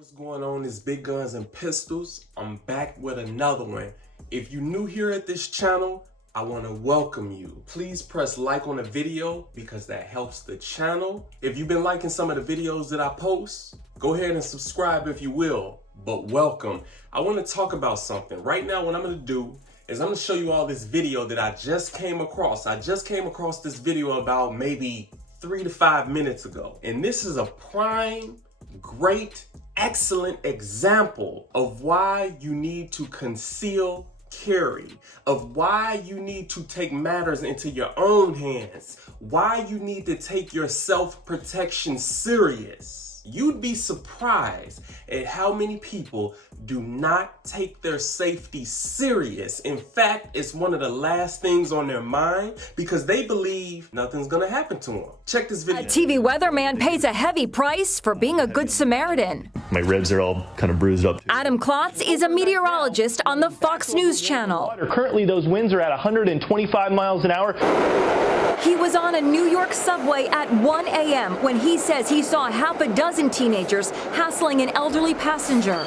What's going on? It's Big Guns and Pistols. I'm back with another one. If you're new here at this channel, I want to welcome you. Please press like on the video because that helps the channel. If you've been liking some of the videos that I post, go ahead and subscribe if you will. But welcome. I want to talk about something. Right now, what I'm going to do is I'm going to show you all this video that I just came across. I just came across this video about maybe 3 to 5 minutes ago. And this is a prime, great, excellent example of why you need to conceal carry, of why you need to take matters into your own hands, why you need to take your self-protection serious. You'd be surprised at how many people do not take their safety serious. In fact, it's one of the last things on their mind because they believe nothing's gonna happen to them. Check this video. A TV weatherman pays a heavy price for being a good Samaritan. My ribs are all kind of bruised up. Adam Klotz is a meteorologist on the Fox News channel. Currently, those winds are at 125 miles an hour. He was on a New York subway at 1 a.m. when he says he saw half a dozen teenagers hassling an elderly passenger.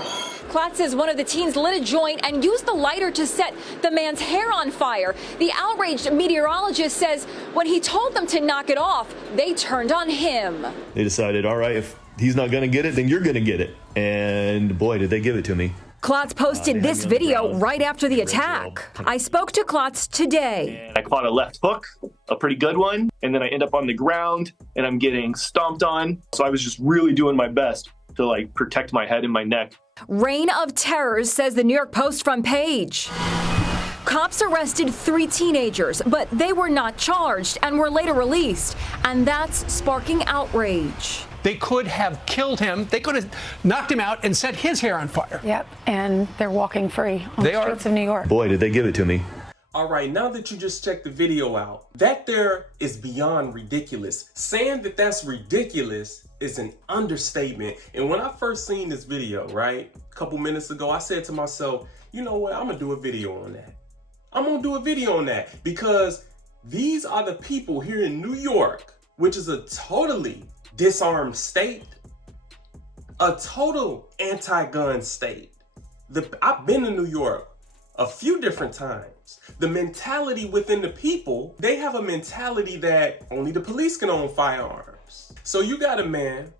Klotz says one of the teens lit a joint and used the lighter to set the man's hair on fire. The outraged meteorologist says when he told them to knock it off, they turned on him. They decided, all right, if he's not going to get it, then you're going to get it. And boy, did they give it to me. Klotz posted this video right after the attack. I spoke to Klotz today. I caught a left hook, a pretty good one, and then I end up on the ground and I'm getting stomped on. So I was just really doing my best to protect my head and my neck. Reign of Terrors, says the New York Post front page. Cops arrested 3 teenagers, but they were not charged and were later released. And that's sparking outrage. They could have killed him. They could have knocked him out and set his hair on fire. Yep, and they're walking free on the streets of New York. Boy, did they give it to me. All right, now that you just checked the video out, that there is beyond ridiculous. Saying that that's ridiculous is an understatement. And when I first seen this video, right, a couple minutes ago, I said to myself, you know what, I'm gonna do a video on that. I'm gonna do a video on that because these are the people here in New York, which is a totally disarmed state, a total anti-gun state. I've been to New York a few different times. The mentality within the people, they have a mentality that only the police can own firearms. So you got a man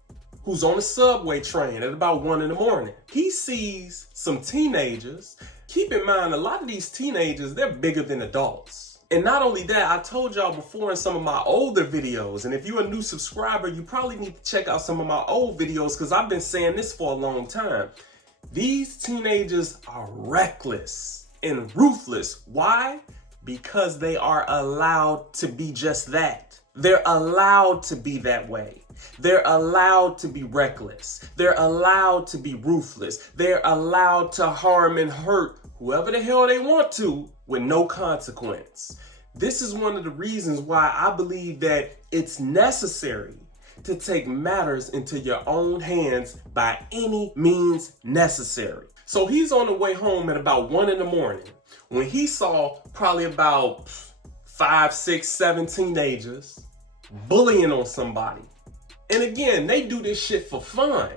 who's on a subway train at about 1 in the morning. He sees some teenagers. Keep in mind, a lot of these teenagers, they're bigger than adults. And not only that, I told y'all before in some of my older videos, and if you're a new subscriber, you probably need to check out some of my old videos because I've been saying this for a long time. These teenagers are reckless and ruthless. Why? Because they are allowed to be just that. They're allowed to be that way. They're allowed to be reckless. They're allowed to be ruthless. They're allowed to harm and hurt whoever the hell they want to with no consequence. This is one of the reasons why I believe that it's necessary to take matters into your own hands by any means necessary. So he's on the way home at about 1 in the morning when he saw probably about 5, 6, 7 teenagers bullying on somebody. And again, they do this shit for fun.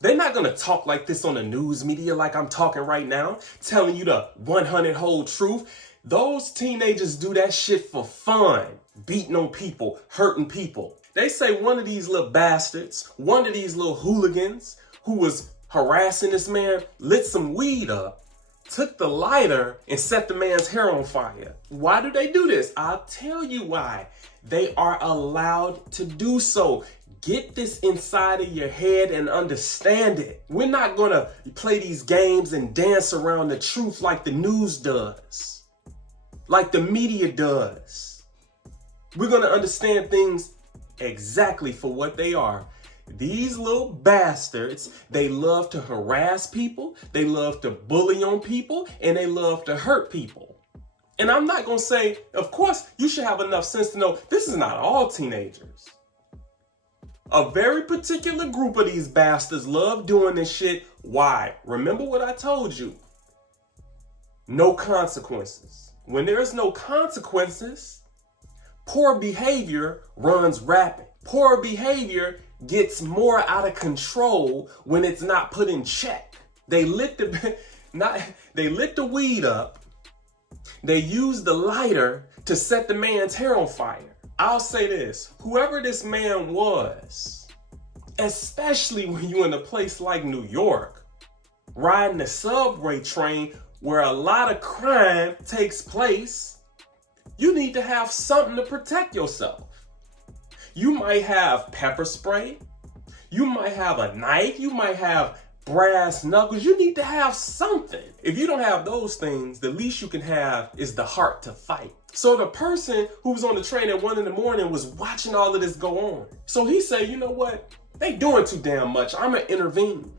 They're not gonna talk like this on the news media like I'm talking right now, telling you the 100 whole truth. Those teenagers do that shit for fun, beating on people, hurting people. They say one of these little bastards, one of these little hooligans who was harassing this man, lit some weed up, took the lighter and set the man's hair on fire. Why do they do this? I'll tell you why. They are allowed to do so. Get this inside of your head and understand it. We're not gonna play these games and dance around the truth like the news does, like the media does. We're gonna understand things exactly for what they are. These little bastards, they love to harass people, they love to bully on people, and they love to hurt people. And I'm not gonna say, of course, you should have enough sense to know this is not all teenagers. A very particular group of these bastards love doing this shit. Why? Remember what I told you. No consequences. When there's no consequences, poor behavior runs rapid. Poor behavior gets more out of control when it's not put in check. They lit the weed up. They used the lighter to set the man's hair on fire. I'll say this, whoever this man was, especially when you're in a place like New York, riding the subway train where a lot of crime takes place, you need to have something to protect yourself. You might have pepper spray, you might have a knife, you might have brass knuckles. You need to have something. If you don't have those things, the least you can have is the heart to fight. So the person who was on the train at 1 a.m. was watching all of this go on. So he said, you know what? They doing too damn much. I'm gonna intervene.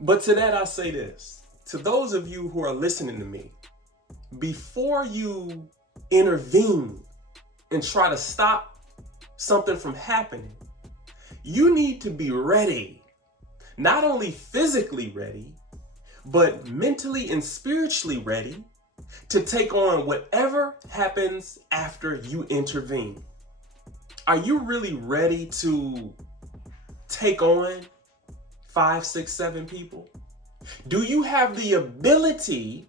But to that I say this, to those of you who are listening to me, before you intervene and try to stop something from happening, you need to be ready. Not only physically ready, but mentally and spiritually ready to take on whatever happens after you intervene. Are you really ready to take on 5, 6, 7 people? Do you have the ability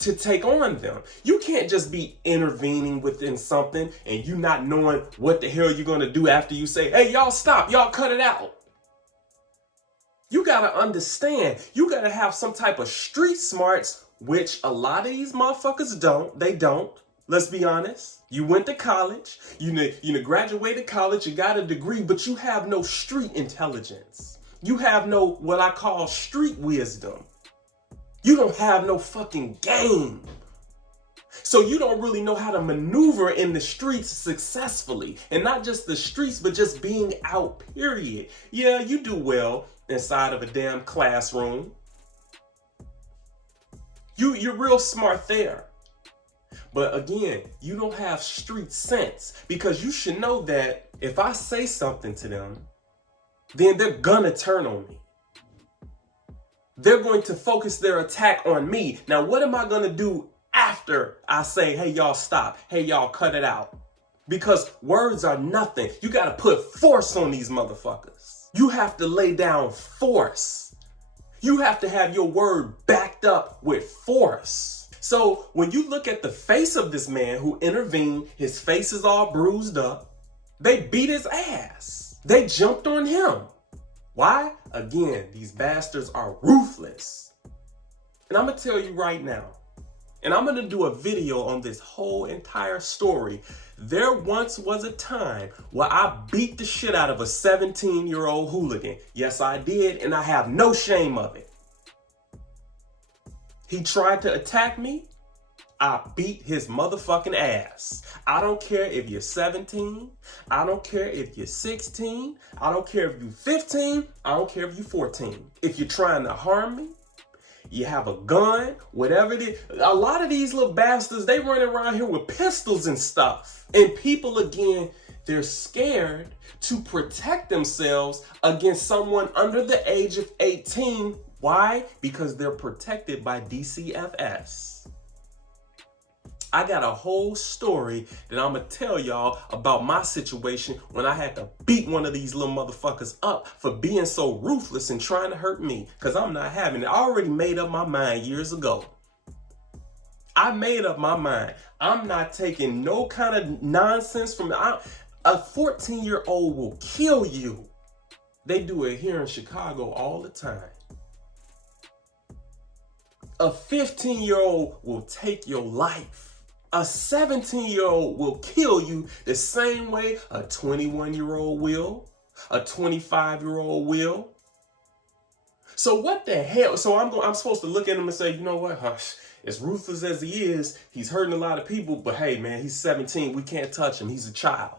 to take on them? You can't just be intervening within something and you not knowing what the hell you're gonna do after you say, hey, y'all stop, y'all cut it out. You gotta understand, you gotta have some type of street smarts, which a lot of these motherfuckers don't. They don't. Let's be honest. You went to college, you graduated college, you got a degree, but you have no street intelligence. You have no what I call street wisdom. You don't have no fucking game. So you don't really know how to maneuver in the streets successfully. And not just the streets, but just being out, period. Yeah, you do well inside of a damn classroom. You're real smart there. But again, you don't have street sense, because you should know that if I say something to them, then they're gonna turn on me. They're going to focus their attack on me. Now, what am I gonna do after I say, hey, y'all stop, hey, y'all cut it out? Because words are nothing. You gotta put force on these motherfuckers. You have to lay down force. You have to have your word backed up with force. So when you look at the face of this man who intervened, his face is all bruised up. They beat his ass. They jumped on him. Why? Again, these bastards are ruthless. And I'm gonna tell you right now, and I'm gonna do a video on this whole entire story. There once was a time where I beat the shit out of a 17-year-old hooligan. Yes, I did, and I have no shame of it. He tried to attack me. I beat his motherfucking ass. I don't care if you're 17. I don't care if you're 16. I don't care if you're 15. I don't care if you're 14. If you're trying to harm me, you have a gun, whatever it is. A lot of these little bastards, they run around here with pistols and stuff. And people, again, they're scared to protect themselves against someone under the age of 18. Why? Because they're protected by DCFS. I got a whole story that I'm gonna tell y'all about my situation when I had to beat one of these little motherfuckers up for being so ruthless and trying to hurt me, because I'm not having it. I already made up my mind years ago. I made up my mind. I'm not taking no kind of nonsense from a 14-year-old will kill you. They do it here in Chicago all the time. A 15-year-old will take your life. A 17-year-old will kill you the same way a 21-year-old will, a 25-year-old will. So what the hell? So I'm supposed to look at him and say, you know what? As ruthless as he is, he's hurting a lot of people, but hey, man, he's 17. We can't touch him. He's a child.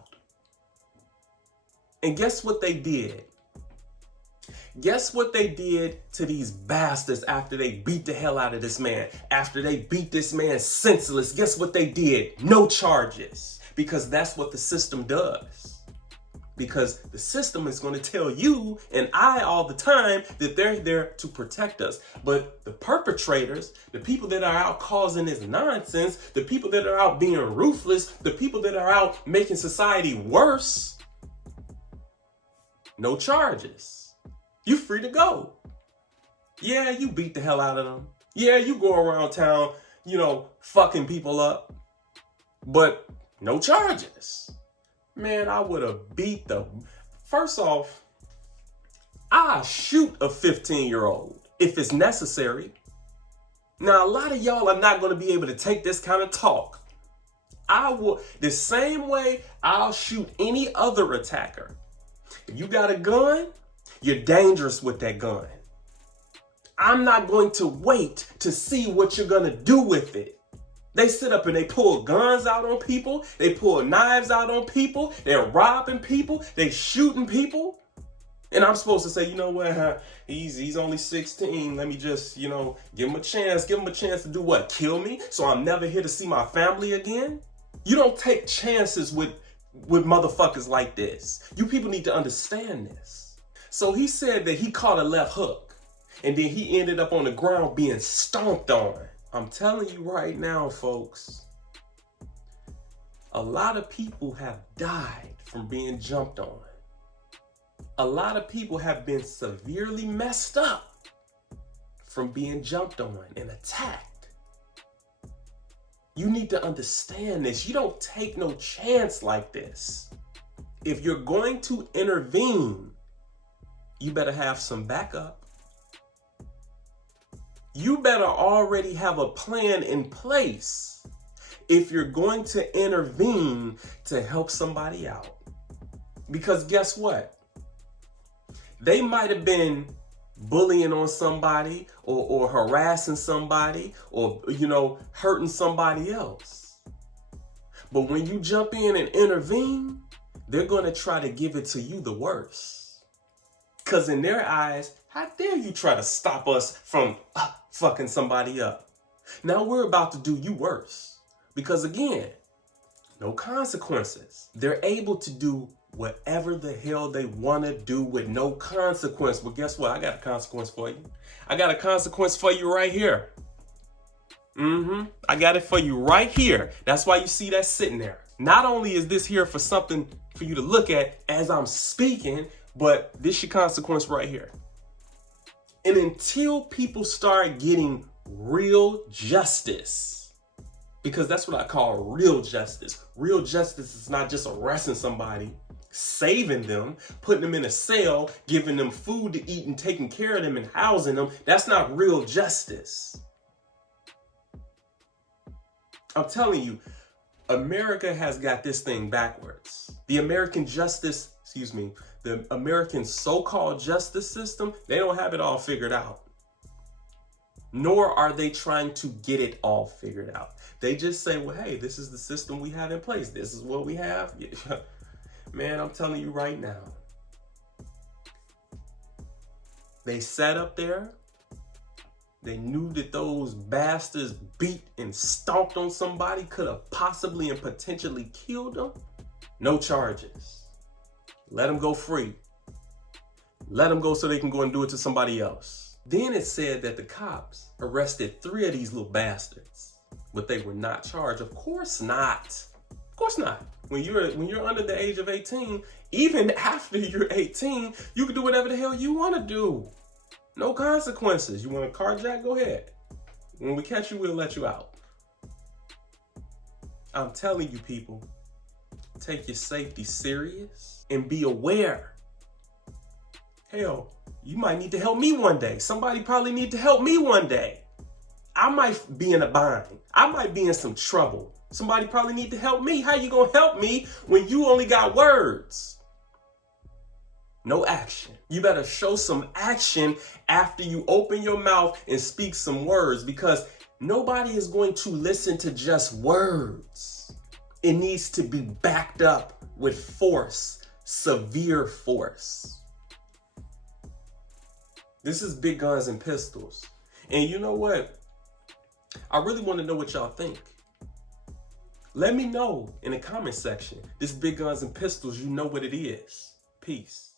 And guess what they did? Guess what they did to these bastards after they beat the hell out of this man? After they beat this man senseless, guess what they did? No charges. Because that's what the system does. Because the system is going to tell you and I all the time that they're there to protect us. But the perpetrators, the people that are out causing this nonsense, the people that are out being ruthless, the people that are out making society worse, no charges. You free to go. Yeah, you beat the hell out of them. Yeah, you go around town, fucking people up. But no charges. Man, I would have beat them. First off, I shoot a 15-year-old if it's necessary. Now, a lot of y'all are not going to be able to take this kind of talk. I will, the same way I'll shoot any other attacker. If you got a gun, you're dangerous with that gun. I'm not going to wait to see what you're going to do with it. They sit up and they pull guns out on people. They pull knives out on people. They're robbing people. They shooting people. And I'm supposed to say, you know what, he's only 16. Let me just, give him a chance. Give him a chance to do what? Kill me? So I'm never here to see my family again? You don't take chances with motherfuckers like this. You people need to understand this. So he said that he caught a left hook. And then he ended up on the ground being stomped on. I'm telling you right now, folks, a lot of people have died from being jumped on. A lot of people have been severely messed up from being jumped on and attacked. You need to understand this. You don't take no chance like this. If you're going to intervene, you better have some backup. You better already have a plan in place if you're going to intervene to help somebody out. Because guess what? They might have been bullying on somebody or harassing somebody or, hurting somebody else. But when you jump in and intervene, they're going to try to give it to you the worst. Because in their eyes, how dare you try to stop us from fucking somebody up? Now we're about to do you worse. Because again, no consequences. They're able to do whatever the hell they want to do with no consequence. But guess what? I got a consequence for you. I got a consequence for you right here. I got it for you right here. That's why you see that sitting there. Not only is this here for something for you to look at as I'm speaking, but this your consequence right here. And until people start getting real justice, because that's what I call real justice. Real justice is not just arresting somebody, saving them, putting them in a cell, giving them food to eat and taking care of them and housing them. That's not real justice. I'm telling you, America has got this thing backwards. The American so-called justice system, they don't have it all figured out. Nor are they trying to get it all figured out. They just say, well, hey, this is the system we have in place. This is what we have. Man, I'm telling you right now. They sat up there. They knew that those bastards beat and stomped on somebody, could have possibly and potentially killed them. No charges. Let them go free. Let them go so they can go and do it to somebody else. Then it said that the cops arrested 3 of these little bastards, but they were not charged. Of course not. Of course not. When you're under the age of 18, even after you're 18, you can do whatever the hell you want to do. No consequences. You want to carjack? Go ahead. When we catch you, we'll let you out. I'm telling you, people, take your safety serious and be aware. Hell, you might need to help me one day. Somebody probably need to help me one day. I might be in a bind. I might be in some trouble. Somebody probably need to help me. How you gonna help me when you only got words? No action. You better show some action after you open your mouth and speak some words, because nobody is going to listen to just words. It needs to be backed up with force, severe force. This is Big Guns and Pistols. And you know what? I really want to know what y'all think. Let me know in the comment section. This Big Guns and Pistols, you know what it is. Peace.